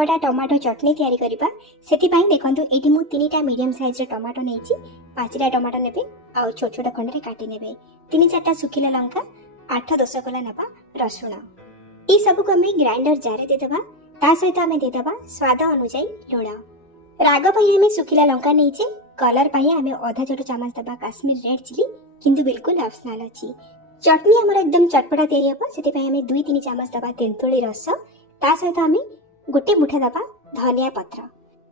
चटपटा टमाटो चटनी तैयारी करबा सेति पई देखंतु एठी मु 3टा मीडियम साइज रे टमाटो नेछि 5टा टमाटो नेबे आ छोट छोट खंड रे काटी नेबे 3-4टा सुखिला लंका 8-10 कोला नबा रसुण ई सब को हमें ग्राइंडर जारे दे देबा ता सहित हमें दे देबा स्वाद अनुसार लूण राग पई हमें सुखिला लंका नेछि कलर पई हमें आधा छोट चम्मच दबा काश्मीर रेड चिली किंतु बिल्कुल ऑप्शनल अछि चटनी हमर एकदम चटपटा तैयारी हबा सेति पई हमें 2-3 चम्मच दबा तेंतुली रस ता सहित हमें गोटे मुठा दबा धनिया पत्र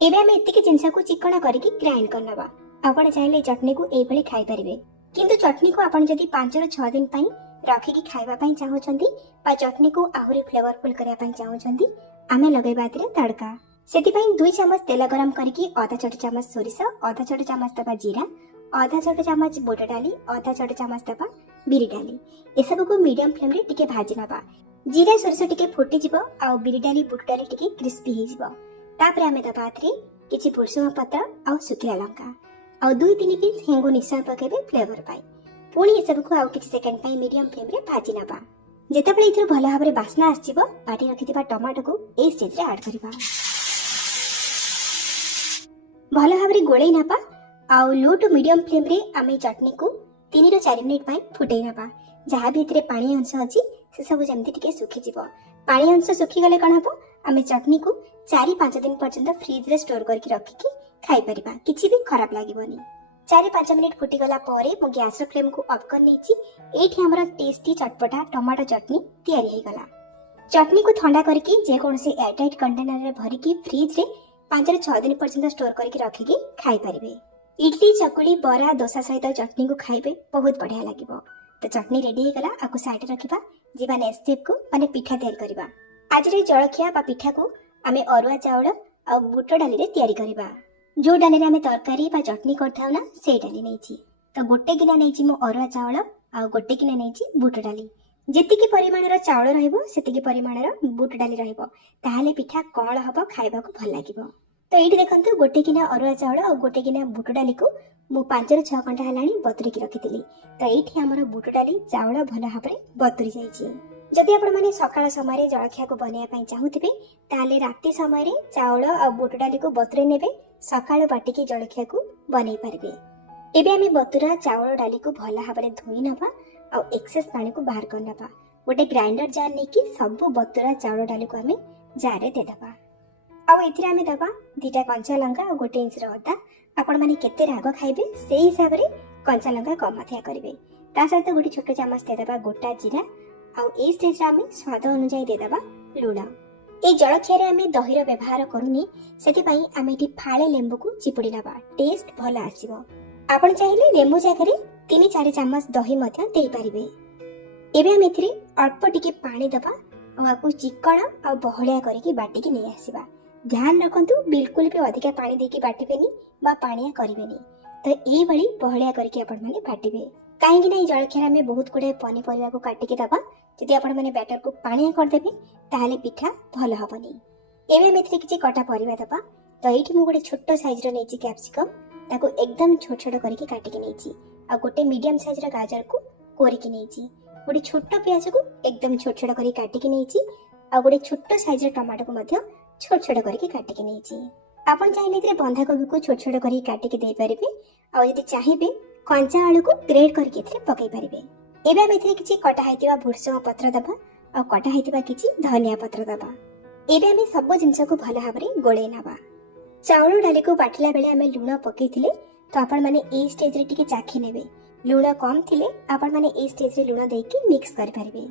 एबे हमें एतिके जिंस को चिकना करके ग्राइंड करनबा आपण चाहिले चटनी को एई भली खाइ परिबे किंतु चटनी को आपण जदी 5-6 दिन पई रखी की खाइबा पई चाहउछंती बा चटनी को आहुरी फ्लेवरफुल करिया पई चाहउछंती आमे लगेबा तिरे तड़का सेति पई 2 चम्मच तेल गरम करके आधा छोट चम्मच सोरिष आधा छोट चम्मच दबा जीरा आधा छोट चम्मच बुट डाली आधा छोट चम्मच दबा बिरी डाली ए सब को मीडियम फ्लेम रे टिके भाजी नबा जीरा सोरिष टिके फुटी जिवो आ बिरी डाली बुट डाली टिके क्रिस्पी हे जिवो तापरे आमे दबा आथरे किछि भुरसुंगा पत्र आ सुखिला लंका आ 2-3 पीस हेंगो निश्चय पकेबे फ्लेवर पाई पुणी ए सब को आ किछि सेकंड पाई मीडियम फ्लेम रे भाजी नबा जेतेबेले इथर भलो भाबरे बासना आसीबो बाटी रखिथिबा टमाटो को ए स्टेज रे ऐड करबा भलो भाबरे गोळै नबा आ लो टू मीडियम फ्लेम रे आमे चटनी को 3-4 मिनिट पाई फुटै नबा जहा भी इतरे पानी अंश अछि से सब जमती टिके सुखी जिवो पानी अंश सुखी गले कोन हबो आमे चटनी को 4-5 दिन पर्यंत फ्रिज रे स्टोर करके रखी की खाई परिबा किछि भी खराब लागिबोनी 4-5 मिनिट फुटी गला परे मु गैस रो फ्लेम को ऑफ कर नेछि एठी हमरा टेस्टी चटपटा टमाटो चटनी तैयारी हे गला चटनी को ठंडा करके जे कोनसे एयरटाइट कंटेनर रे भरी की फ्रिज रे 5-6 दिन पर्यंत स्टोर करके रखी की खाई परिबे इडली चकुली बरा डोसा सहित चटनी को खाइबे बहुत बढ़िया लागिबो तो चटनी रेडी हे गला आकु साइड रखिबा जीवा नेक्स्ट स्टेप को माने पिठा तैयार करबा आज रे जळखिया बा पिठा को आमे अरुआ चाउल आ बुट डाली रे तैयारी करबा जो डाली रे आमे तरकारी बा चटनी करथाउ ना सेई डाली नेछि तो गोटे गिना नेछि मो अरुआ चाउल आ गोटे गिना नेछि बुट डाली जेतिकी परिमाणर चाउल रहइबो सेतिकी परिमाणर बुट डाली रहइबो ताहाले पिठा कोळ हबो खाइबा को भल लागिबो तो एठी देखंतु गोटे गिना अरुआ चाउल आ गोटे गिना बुट डाली को मु 5-6 घंटा हलानी बतुरी की रखितिली तो एठी हमर बुट डाली चाउल भल भाबरे बतुरी जाईछि जदि आपण माने सकाळ समय रे जळखिया को बनेया पई चाहुथिबे ताले राती समय रे चाउल आ बुट डाली को बतुरे नेबे सकाळ बाटी की जळखिया को बनेई परबे एबे हमें बतुरा चाउल डाली को भल भाबरे धोई नबा आ एक्सेस पानी को बाहर कर नबा गोटे ग्राइंडर जार नेकी सब बतुरा चाउल डाली को हमें जार रे दे दबा आ एथिरे हमें दबा 2टा कंचा लंका आ 1 इंच रो अदा आपण माने केते राग खाइबे सेही हिसाब रे कंचा लंका कम थिया करिवे ता सहित गोटे छोट चम्मच दे दबा गोटा जीरा आ ए स्टेज रे हमें स्वाद अनुसार दे दबा लूण ए जळखिया रे हमें दही रो व्यवहार करूनी सेति पई हमें एठी फाळे लेंबू को चिपुडी नबा टेस्ट भल आसीबो आपण चाहिले लेंबू जाकरे 3-4 चम्मच दही मध्य देई परिबे एबे हम एथिरे अल्प टिके पानी दबा आ को चिकण आ बहळिया करके बाटी के नै आसीबा ध्यान रखंतु बिल्कुल भी अधिका पानी देकी बाटिबेनी बा पानिया करिबेनी तो एई भली बहळिया करके आपण माने बाटिबे काहे कि नै जळखिया में बहुत गुडे पनी परिया को काटी के दबा जदि आपण माने बैटर को पानिया कर देबे ताहाले पिठा भल हबनी एबे मेथि किछि कटा परिबा दबा तो एठी मु गोटे छोट साइज रो नेछि कैप्सिकम ताको एकदम छोट छोट करके काटी के नेछि आ गोटे मीडियम साइज रो गाजर को कोरी के नेछि गोटे छोट प्याज को एकदम छोट छोट करके काटी के नेछि आ गोटे छोट साइज रो टमाटो को मध्य छोट छोट करके काटी के नेछि आपण चाहिले इतरे बंधा कोबी को छोट छोट करके काटी के दे परिबे आ यदि चाहिबे कंचा आलू को ग्रेट करके इतरे पकाई परिबे एबे हम इतरे किछि कटा हैतिबा भुरसुंगा पत्र दबा आ कटा हैतिबा किछि धनिया पत्र दबा एबे हम सब जिंस को भल भाबरे गोळे नबा चाउल डाली को बाटला बेले हमें लूण पकेइथिले तो आपण माने ए स्टेज रे टिके चाखी नेबे लूण कम थिले आपण माने ए स्टेज रे लूण देकी मिक्स कर परिबे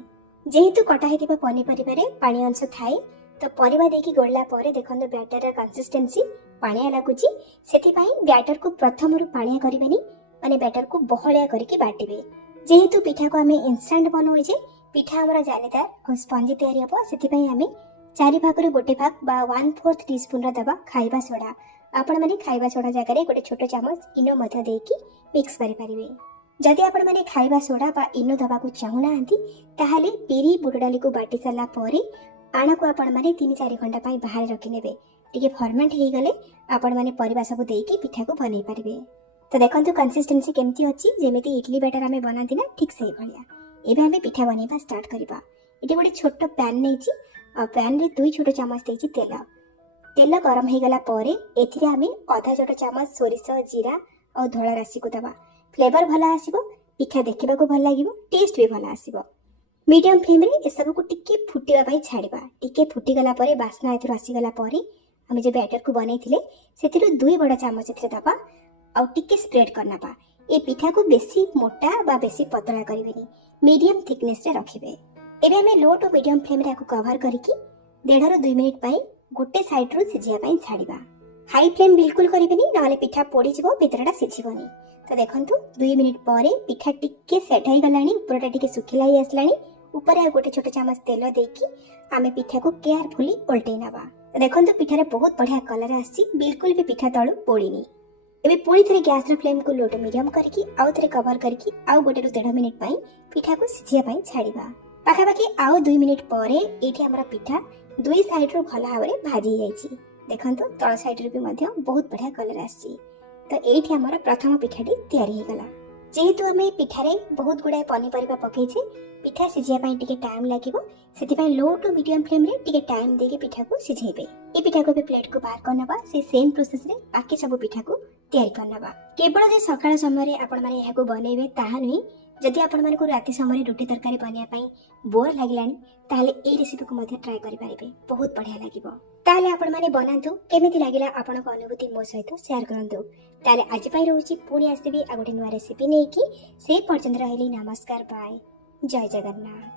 जेहेतु कटा हैतिबा पनी परिबारे पानी अंश थाए तो परिबा देकी गोळला परे देखंदो बैटर रा कंसिस्टेंसी पानिया लागुची सेति पई बैटर को प्रथम रु पानिया करिबेनी माने बैटर को बहळिया करके बाटिबे जेहेतु पिठा को हमें इंस्टेंट बनोइ जे पिठा हमरा जानेदार और स्पंजी तयारी हबो सेति पई हमें 4 भाग रो गोटे भाग बा 1/4 टीस्पून रा दबा खाइबा सोडा आपण माने खाइबा सोडा जगह रे गोटे छोटो चम्मच इनो मध्य देकी मिक्स करि परिबे जदि आपण माने खाइबा सोडा बा इनो दबा को चाहुना आंती ताहाले पेरी बुट डाली को बाटी सला परे आना को आपण माने 3-4 घंटा पई बाहर रखि नेबे टिके फर्मेंट हे गले आपण माने परिबा सब देकी पिठा को बनै परिबे तो देखंतु कंसिस्टेंसी केमती अछि जेमिति इडली बैटर हमें बनाती ना ठीक सही भलिया एबे हमें पिठा बनेबा स्टार्ट करबा एटी गोटे छोटो पैन नेछि आ पैन रे 2 छोटो चम्मच देछि तेल तेल गरम हो गला परे एथिरे आमे आधा छोट चामच सोरिष जीरा और धला राशि को दबा। फ्लेवर भला आसीबो, पिठा देखिबा को भल लागिबो, टेस्ट भी भला आसीबो। मीडियम फ्लेम रे ए सब को टिके फुटिबा पई छाड़िबा। टिके फुटी गला परे बास्ना एथरो आसी गला परे आमे जे बैटर को बनैथिले सेथिरो 2 बड़ा चामच एथिरे दबा और टिके स्प्रेड करनाबा। ए पिठा को बेसी मोटा बा बेसी पतला करिवेनी, मीडियम थिकनेस रे रखिबे। एबे आमे लो टू मीडियम फ्लेम रे आको कवर करिकि 1.5 ରୁ 2 मिनिट पई गोटे साइड रो सिझिया पई छाड़िबा। हाई फ्लेम बिल्कुल करिवेनी नहले पिठा पोड़ी जिवो, भितरटा सिझिबोनी। तो देखंतु 2 मिनिट परे पिठा टिके सेट हो गलानी, ऊपरटा टिके सुखिला ही आसलानी। ऊपर आ गोटे छोट चामच तेल देकी आमे पिठा को केयरफुली उल्टै नबा। देखंतु पिठारे बहुत बढ़िया कलर आसी, बिल्कुल भी पिठा तळु पोड़ीनी। एबे पुणी थरे गैस रो फ्लेम को लो टू मीडियम करके आउ थरे कवर करके आउ गोटे रो 1.5 मिनिट पई पिठा को सिझिया पई छाड़िबा। पाखापाखि आउ 2 मिनिट परे एठी हमरा पिठा दुई साइड रो भला भाबरे भाजी जाईची। देखंतु तळ साइड रो भी मध्य बहुत बढ़िया कलर आसी। तो एठी हमरा प्रथम पिठाटी तयारी हो गला। जेहेतु आमे पिठारे बहुत गुडाय पनीपरिबा पकेइछे, पिठा सिझिया पई टिके टाइम लागिबो, सेति पई लो टू मीडियम फ्लेम रे टिके टाइम देके पिठा को सिझेबे। ए पिठा को भी प्लेट को बाहर करनबा, से सेम प्रोसेस रे बाकी सब पिठा को तयारी करनबा। केवल जे सकाळ समय रे आपण माने एहा को बनेबे ताहा नै, जदि आपण माने को राति समय रे रोटी तरकारी बनिया पई बोर लागिलानी ताले ए रेसिपी को मध्ये ट्राई करि पारिबे, बहुत बढ़िया लागिबो। ताले आपण माने बनांतु, केमिति लागिला आपण को अनुभूति मो सहित शेयर करंतु। ताले आज पई रहउची, पुणी आसीबी आ गोटे नुवा रेसिपी नेकी। से पर्यंत रहली, नमस्कार, बाय, जय जगन्नाथ।